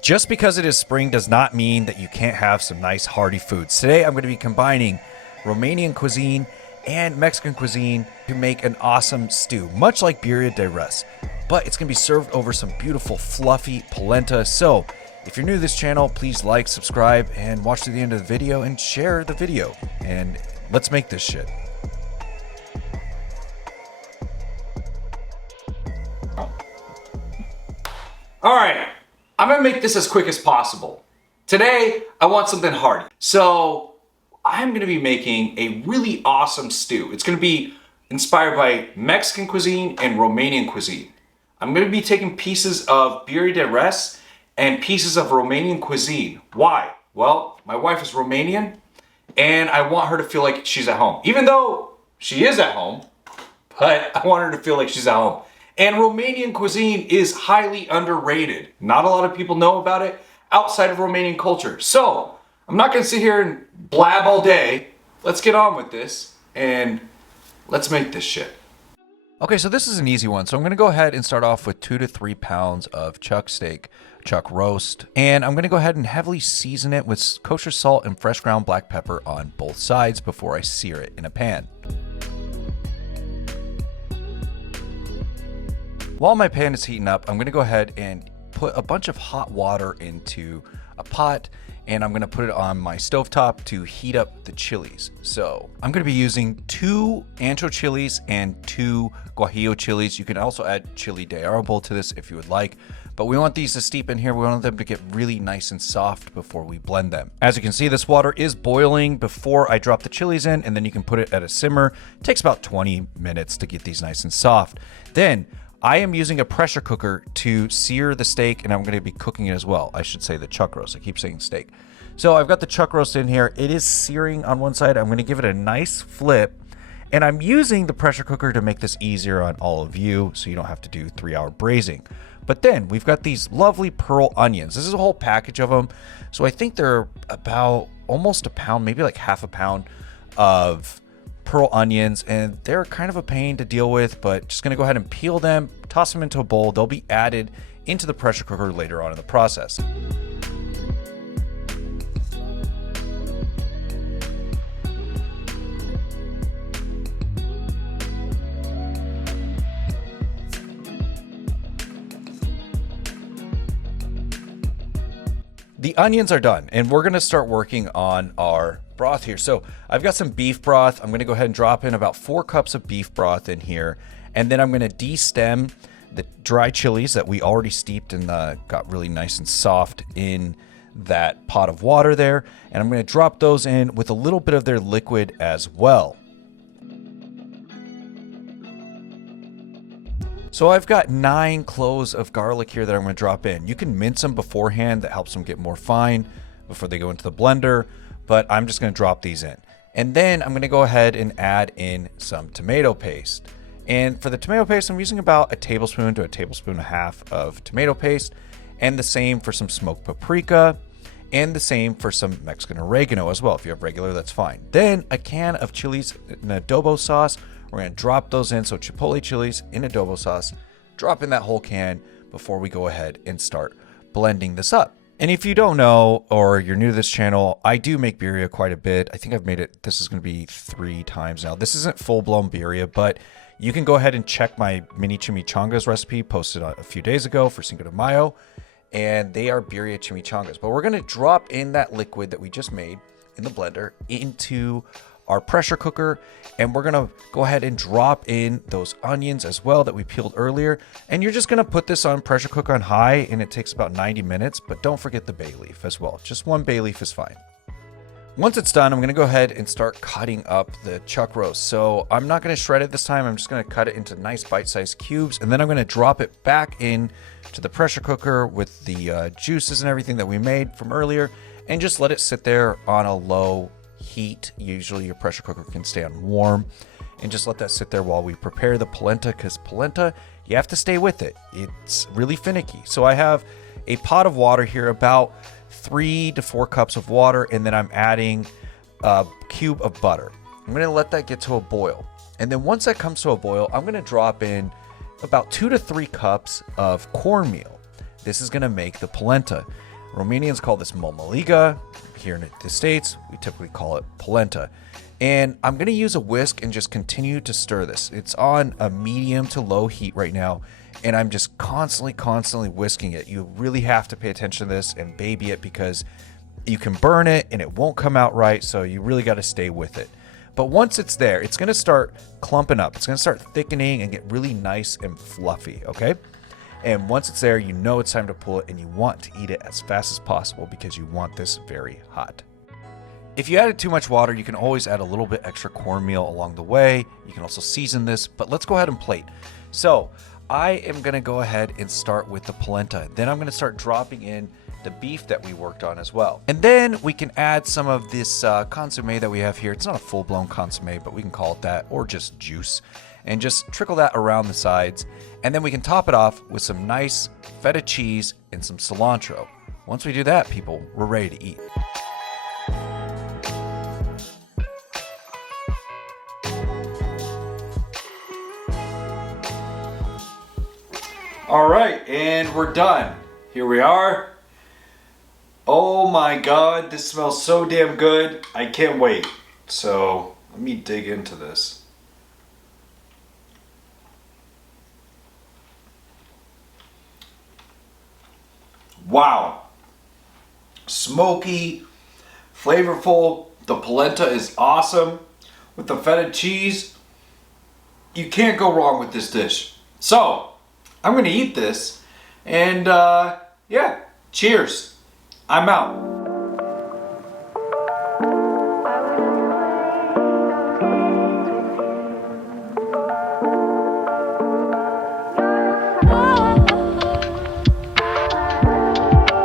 Just because it is spring does not mean that you can't have some nice hearty foods. Today I'm going to be combining Romanian cuisine and Mexican cuisine to make an awesome stew, much like birria de res. But it's going to be served over some beautiful fluffy polenta. So if you're new to this channel, please like, subscribe, and watch to the end of the video and share the video. And let's make this shit. All right, I'm gonna make this as quick as possible. Today, I want something hearty. So I'm gonna be making a really awesome stew. It's gonna be inspired by Mexican cuisine and Romanian cuisine. I'm gonna be taking pieces of birria de res and pieces of Romanian cuisine. Why? Well, my wife is Romanian and I want her to feel like she's at home. Even though she is at home, but I want her to feel like she's at home. And Romanian cuisine is highly underrated. Not a lot of people know about it outside of Romanian culture. So I'm not gonna sit here and blab all day. Let's get on with this and let's make this shit. Okay, so this is an easy one. So I'm going to go ahead and start off with 2 to 3 pounds of chuck steak, chuck roast. And I'm going to go ahead and heavily season it with kosher salt and fresh ground black pepper on both sides before I sear it in a pan. While my pan is heating up, I'm going to go ahead and put a bunch of hot water into a pot, and I'm going to put it on my stovetop to heat up the chilies. So I'm going to be using 2 ancho chilies and 2 guajillo chilies. You can also add chile de arbol to this if you would like, but we want these to steep in here. We want them to get really nice and soft before we blend them. As you can see, this water is boiling before I drop the chilies in, and then you can put it at a simmer. It takes about 20 minutes to get these nice and soft. Then I am using a pressure cooker to sear the steak, and I'm going to be cooking it as well. I should say the chuck roast. I keep saying steak. So I've got the chuck roast in here. It is searing on one side. I'm going to give it a nice flip, and I'm using the pressure cooker to make this easier on all of you so you don't have to do 3-hour braising. But then we've got these lovely pearl onions. This is a whole package of them. So I think they're about almost a pound, maybe like half a pound of pearl onions, and they're kind of a pain to deal with, but just going to go ahead and peel them, toss them into a bowl. They'll be added into the pressure cooker later on in the process. The onions are done, and we're going to start working on our broth here. So I've got some beef broth. I'm going to go ahead and drop in about 4 cups of beef broth in here, and then I'm going to de-stem the dry chilies that we already steeped and got really nice and soft in that pot of water there, and I'm going to drop those in with a little bit of their liquid as well. So I've got 9 cloves of garlic here that I'm going to drop in. You can mince them beforehand. That helps them get more fine before they go into the blender, but I'm just going to drop these in. And then I'm going to go ahead and add in some tomato paste. And for the tomato paste, I'm using about a tablespoon to a tablespoon and a half of tomato paste, and the same for some smoked paprika, and the same for some Mexican oregano as well. If you have regular, that's fine. Then a can of chilies in adobo sauce. We're going to drop those in. So chipotle chilies in adobo sauce, drop in that whole can before we go ahead and start blending this up. And if you don't know, or you're new to this channel, I do make birria quite a bit. I think I've made it, this is going to be 3 times now. This isn't full-blown birria, but you can go ahead and check my mini chimichangas recipe posted a few days ago for Cinco de Mayo, and they are birria chimichangas. But we're going to drop in that liquid that we just made in the blender into our pressure cooker, and we're gonna go ahead and drop in those onions as well that we peeled earlier. And you're just gonna put this on pressure cook on high, and it takes about 90 minutes, but don't forget the bay leaf as well. Just 1 bay leaf is fine. Once it's done, I'm gonna go ahead and start cutting up the chuck roast. So I'm not gonna shred it this time. I'm just gonna cut it into nice bite-sized cubes, and then I'm gonna drop it back in to the pressure cooker with the juices and everything that we made from earlier, and just let it sit there on a low heat. Usually your pressure cooker can stay on warm, and just let that sit there while we prepare the polenta, because polenta, you have to stay with it. It's really finicky. So I have a pot of water here, about 3 to 4 cups of water, and then I'm adding a cube of butter. I'm going to let that get to a boil. And then once that comes to a boil, I'm going to drop in about 2 to 3 cups of cornmeal. this is gonna make the polenta. Romanians call this mămăligă. Here in the States, we typically call it polenta. And I'm gonna use a whisk and just continue to stir this. It's on a medium to low heat right now, and I'm just constantly whisking it. You really have to pay attention to this and baby it, because you can burn it and it won't come out right, so you really gotta stay with it. But once it's there, it's gonna start clumping up. It's gonna start thickening and get really nice and fluffy, okay? And once it's there, you know it's time to pull it, and you want to eat it as fast as possible because you want this very hot. If you added too much water, you can always add a little bit extra cornmeal along the way. You can also season this, but let's go ahead and plate. So I am gonna go ahead and start with the polenta. Then I'm gonna start dropping in the beef that we worked on as well. And then we can add some of this consomme that we have here. It's not a full-blown consomme, but we can call it that, or just juice. And just trickle that around the sides. And then we can top it off with some nice feta cheese and some cilantro. Once we do that, people, we're ready to eat. All right, and we're done. Here we are. Oh my God, this smells so damn good. I can't wait. So let me dig into this. Wow. Smoky, flavorful. The polenta is awesome. With the feta cheese, you can't go wrong with this dish. So, I'm gonna eat this, and yeah, cheers. I'm out.